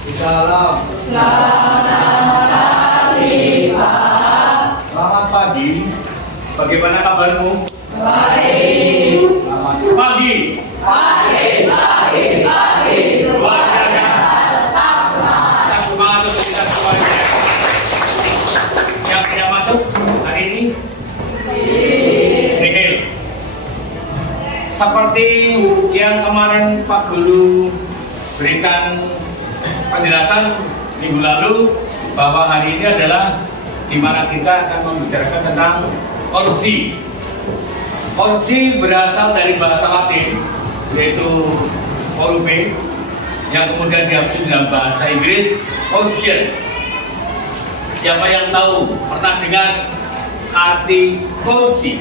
Salam. Selamat pagi, Pak. Selamat pagi. Bagaimana kabarmu? Baik. Selamat pagi. Pagi. Luar biasa. Tetap semangat. Tetap semangat untuk kita semuanya. Yang tidak masuk hari ini? Nihil. Seperti yang kemarin Pak Guru berikan penjelasan minggu lalu bahwa hari ini adalah di mana kita akan membicarakan tentang korupsi. Korupsi berasal dari bahasa Latin yaitu corrupe yang kemudian diambil dalam bahasa Inggris corruption. Siapa yang tahu pernah dengar arti korupsi?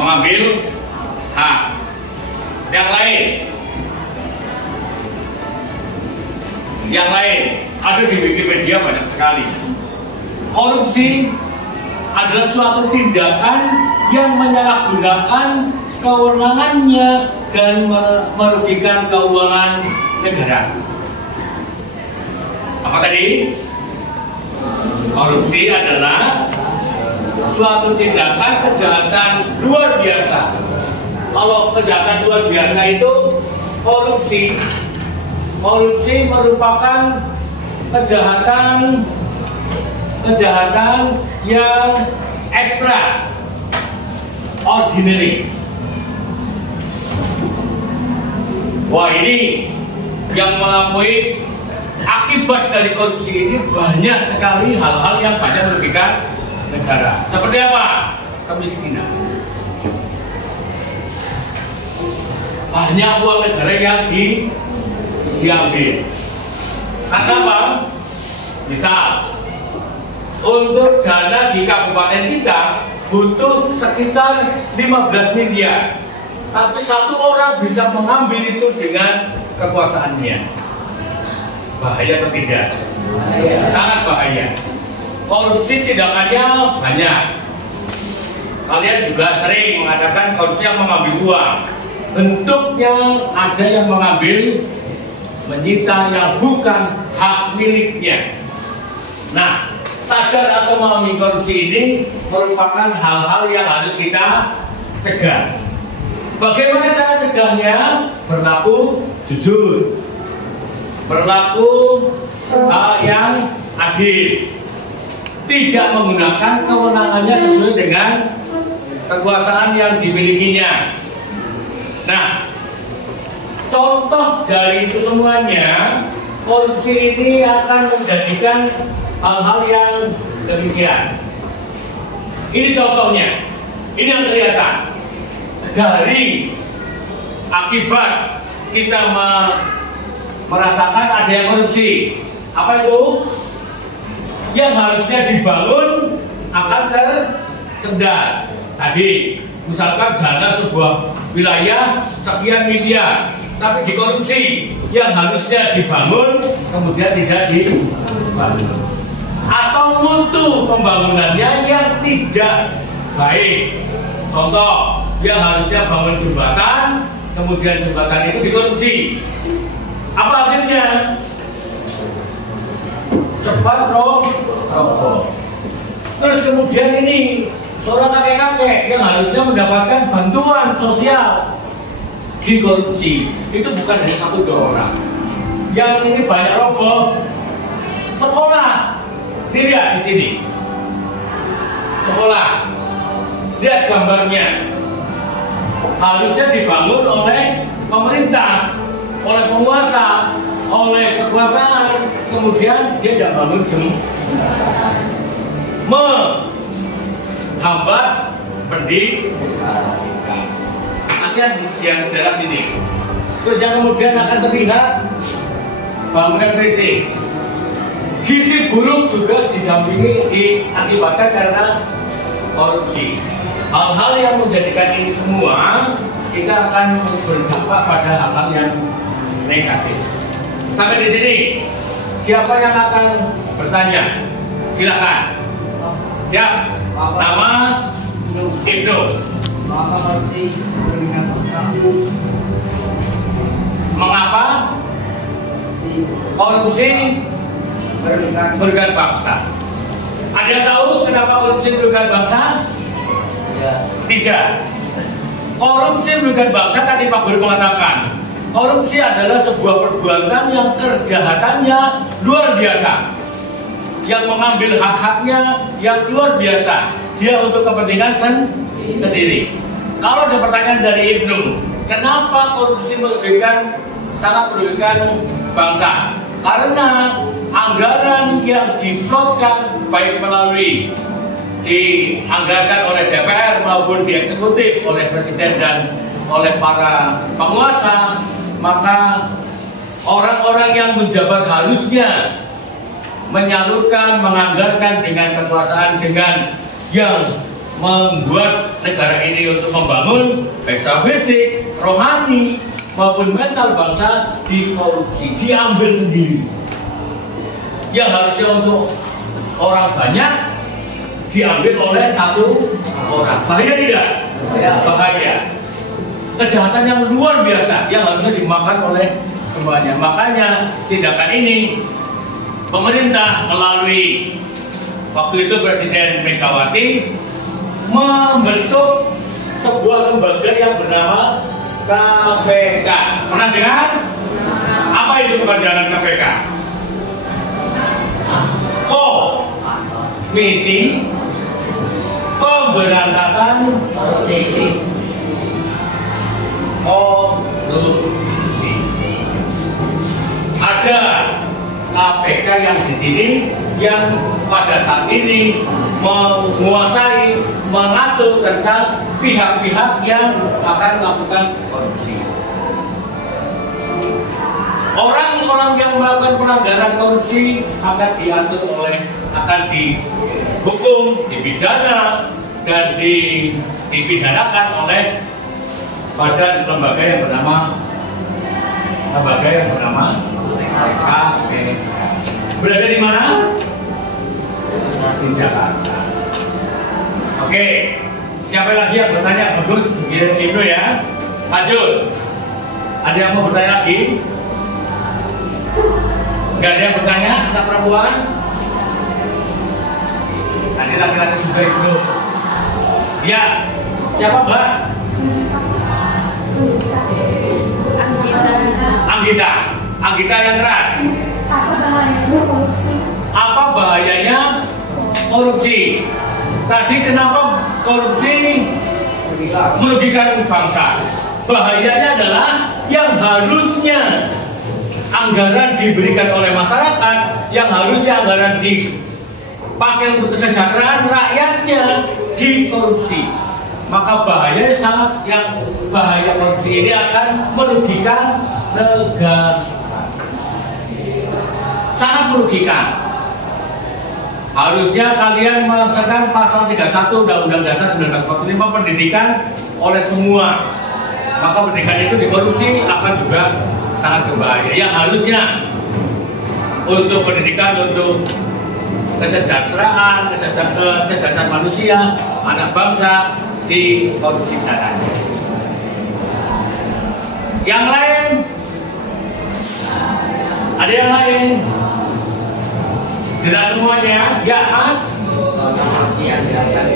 Mengambil hak. Yang lain ada di Wikipedia banyak sekali. Korupsi adalah suatu tindakan yang menyalahgunakan kewenangannya dan merugikan keuangan negara. Apa tadi? Korupsi adalah suatu tindakan kejahatan luar biasa. Kalau kejahatan luar biasa itu korupsi merupakan kejahatan yang ekstra ordinary. Wah, ini yang melampaui akibat dari korupsi ini banyak sekali hal-hal yang banyak merugikan negara. Seperti apa? Kemiskinan. Banyak uang negara yang diambil. Karena apa? Misal, untuk dana di kabupaten kita butuh sekitar 15 miliar. Tapi satu orang bisa mengambil itu dengan kekuasaannya. Bahaya atau tidak? Bahaya. Sangat bahaya. Korupsi tindakannya banyak. Kalian juga sering mengatakan korupsi yang mengambil uang. Bentuknya ada yang mengambil, menyita yang bukan hak miliknya. Nah, sadar atau memahami korupsi ini merupakan hal-hal yang harus kita cegah. Bagaimana cara cegahnya? Berlaku jujur, berlaku yang adil, tidak menggunakan kewenangannya sesuai dengan kekuasaan yang dimilikinya. Nah, contoh dari itu semuanya, korupsi ini akan menjadikan hal-hal yang demikian. Ini contohnya, ini yang kelihatan dari akibat kita merasakan ada yang korupsi. Apa itu? Yang harusnya dibangun akan tersendat. Tadi, misalkan dana sebuah wilayah sekian miliar, tapi dikorupsi. Yang harusnya dibangun kemudian tidak dibangun. Atau mutu pembangunannya yang tidak baik. Contoh, yang harusnya bangun jembatan, kemudian jembatan itu dikorupsi. Apa hasilnya? Cepat roboh. Terus kemudian ini seorang kakek-kakek yang harusnya mendapatkan bantuan sosial dikorupsi. Itu bukan hanya 1-2 orang. Yang ini banyak roboh. Sekolah, dilihat di sini. Sekolah, lihat gambarnya. Harusnya dibangun oleh pemerintah, oleh penguasa, oleh kekuasaan. Kemudian dia tidak bangun menghambat pendidikan. Kasihan yang daerah sini. Terus yang kemudian akan terlihat bangunan fisik. Gizi buruk juga diakibatkan karena korupsi. Hal-hal yang menjadikan ini semua kita akan berdampak pada hal-hal yang negatif. Sampai di sini, siapa yang akan bertanya? Silakan. Siap. Nama Ibnu. Mengapa korupsi merugikan bangsa. Ada yang tahu kenapa korupsi merugikan bangsa? Tidak. Korupsi merugikan bangsa tadi Pak Guru mengatakan, korupsi adalah sebuah perbuatan yang kejahatannya luar biasa, yang mengambil hak-haknya yang luar biasa, dia untuk kepentingan sendiri. Kalau ada pertanyaan dari Ibnu, kenapa korupsi sangat merugikan bangsa? Karena anggaran yang diplotkan baik melalui dianggarkan oleh DPR maupun dieksekutif oleh Presiden dan oleh para penguasa, maka orang-orang yang menjabat harusnya menyalurkan, menganggarkan dengan kekuasaan, dengan yang membuat negara ini untuk membangun baik secara fisik, rohani maupun mental bangsa dikorupsi, diambil sendiri. Yang harusnya untuk orang banyak diambil oleh satu orang. Bahaya tidak? Bahaya. Kejahatan yang luar biasa yang harusnya dimakan oleh semuanya. Makanya tindakan ini pemerintah melalui waktu itu Presiden Megawati membentuk sebuah lembaga yang bernama KPK. Pernah dengar? Apa itu pekerjaan KPK? Komisi Pemberantasan Korupsi. Ada KPK yang di sini yang pada saat ini menguasai, mengatur tentang pihak-pihak yang akan melakukan korupsi. Orang-orang yang melakukan pelanggaran korupsi akan diatur akan dihukum, dipidana dan dipidanakan oleh badan lembaga yang bernama KPK. Berada di mana? Di Jakarta. Oke, siapa lagi yang bertanya? Bagus, Ibu ya. Lanjut. Ada yang mau bertanya lagi? Gak ada yang bertanya? Anak perempuan? Tadi laki-laki sudah itu. Ya, siapa Mbak? Anggita yang keras. Apa bahayanya korupsi? Tadi kenapa korupsi merugikan bangsa? Bahayanya adalah yang harusnya anggaran diberikan oleh masyarakat, yang harusnya anggaran dipakai untuk kesejahteraan rakyatnya dikorupsi. Maka bahaya korupsi ini akan merugikan negara. Sangat merugikan. Harusnya kalian melaksanakan pasal 31 Undang-Undang Dasar 1945 pendidikan oleh semua. Maka pendidikan itu dikorupsi akan juga sangat berbahaya. Yang harusnya untuk pendidikan, untuk kesejahteraan, kecerdasan manusia, anak bangsa dikorupsi dananya. Yang lain? Ada yang lain? Jelas semuanya? Ya, Mas? Contoh korupsi yang dilakukan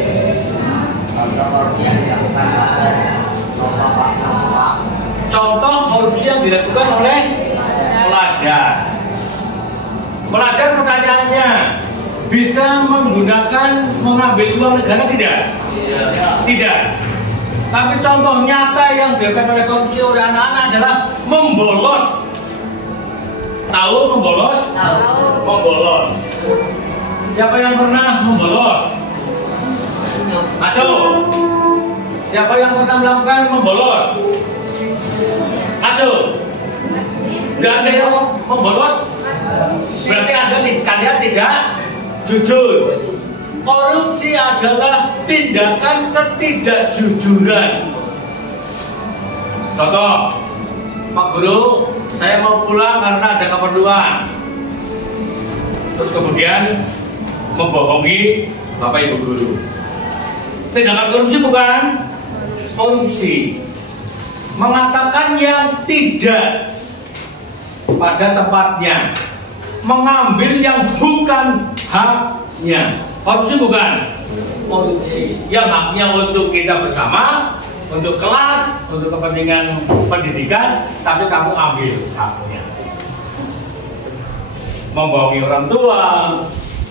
Contoh korupsi yang dilakukan oleh pelajar. Pelajar pertanyaannya, bisa mengambil uang negara tidak? Tidak. Tapi contoh nyata yang dilakukan oleh korupsi oleh anak-anak adalah membolos. Tahu membolos? Tahu. Membolos. Siapa yang pernah membolos? Aco. Siapa yang pernah melakukan membolos? Aco. Tidak ada yang membolos? Berarti kalian tidak jujur. Korupsi adalah tindakan ketidakjujuran. Contoh, Pak Guru, saya mau pulang karena ada keperluan. Terus kemudian membohongi Bapak Ibu Guru. Tindakan korupsi bukan? Korupsi. Mengatakan yang tidak pada tempatnya. mengambil yang bukan haknya. Korupsi bukan? Korupsi. Yang haknya untuk kita bersama, untuk kelas, untuk kepentingan pendidikan, tapi kamu ambil haknya. Membohongi orang tua,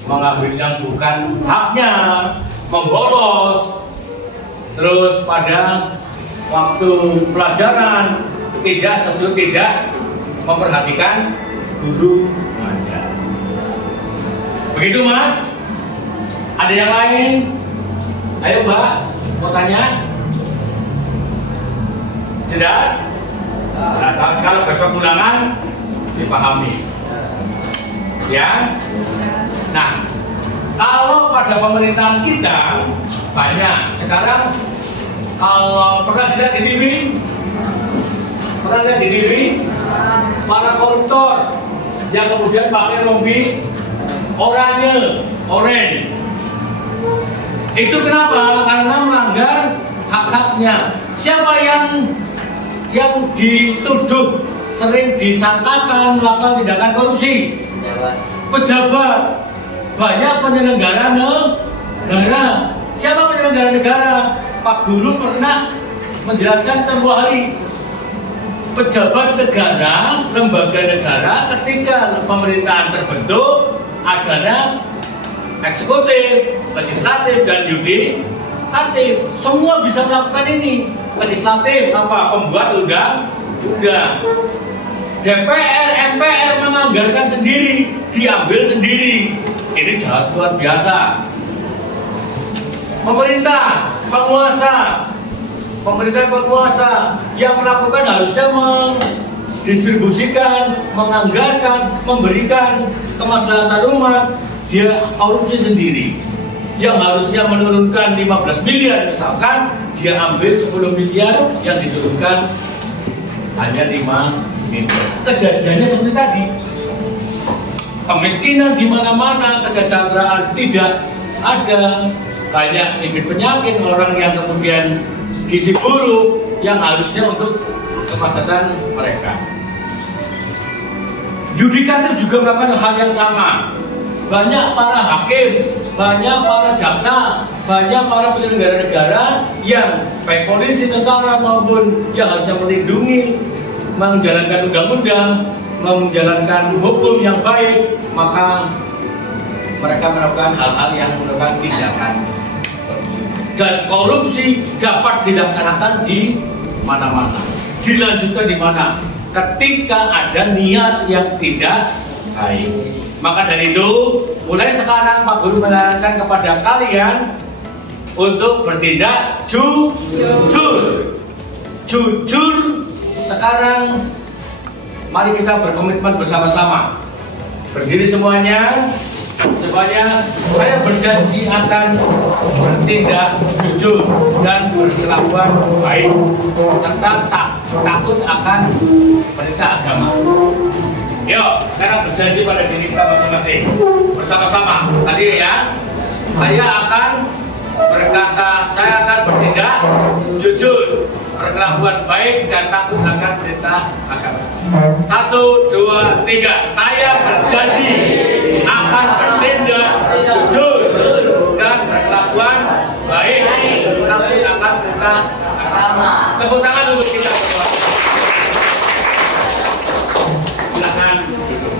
mengambil yang bukan haknya, membolos, terus pada waktu pelajaran tidak memperhatikan guru mengajar. Begitu Mas? Ada yang lain? Ayo Mbak, mau tanya? Jelas? Nah, kalau besok ulangan dipahami. Ya. Nah, kalau pada pemerintahan kita banyak sekarang, kalau pernah tidak di TV, pernah lihat di TV para koruptor yang kemudian pakai rompi orange. Itu kenapa? Karena melanggar hak-haknya. Siapa yang dituduh sering disangkakan melakukan tindakan korupsi? Pejabat. Banyak penyelenggara negara. Siapa penyelenggara negara? Pak Guru pernah menjelaskan tempo hari. Pejabat negara, lembaga negara, ketika pemerintahan terbentuk adalah eksekutif, legislatif, dan yudikatif. Semua bisa melakukan ini. Legislatif apa? Pembuat undang-undang. DPR, MPR menganggarkan sendiri, diambil sendiri. Ini jahat luar biasa. Pemerintah, penguasa yang melakukan harusnya mendistribusikan, menganggarkan, memberikan kemaslahatan umat, dia korupsi sendiri. Yang harusnya menurunkan 15 miliar misalkan, dia ambil 10 miliar yang diturunkan hanya 5 miliar. Kejadiannya seperti tadi. Kemiskinan di mana-mana, kesejahteraan tidak ada, banyak timbul penyakit, orang yang kemudian gizi buruk yang harusnya untuk kemaslahatan mereka. Yudikatif juga melakukan hal yang sama. Banyak para hakim, banyak para jaksa, banyak para penyelenggara negara yang baik polisi, tentara maupun yang harusnya melindungi, menjalankan undang-undang, menjalankan hukum yang baik, maka mereka melakukan hal-hal yang merupakan tindakan korupsi. Dan korupsi dapat dilaksanakan di mana-mana. Dilanjutkan di mana? Ketika ada niat yang tidak baik. Maka dari itu, mulai sekarang Pak Guru menyarankan kepada kalian untuk bertindak jujur. Jujur sekarang, mari kita berkomitmen bersama-sama. Berdiri semuanya, saya berjanji akan bertindak jujur dan berkelakuan baik, serta takut akan perintah agama. Yuk, sekarang berjanji pada diri kita masing-masing bersama-sama. Tadi ya, saya akan berkata, saya akan bertindak jujur, berkelakuan baik dan takut akan perintah agama. 1, 2, 3. Saya berjanji akan bertindak jujur dan berkelakuan baik, takut akan perintah agama. Tepuk tangan untuk kita berdua. Silakan duduk.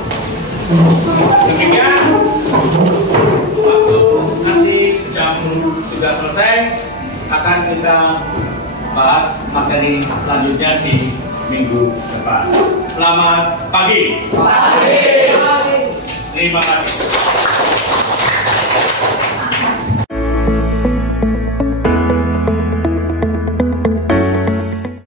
Demikian waktu nanti jam sudah selesai, akan kita bahas materi selanjutnya di minggu depan. Selamat pagi. Terima kasih.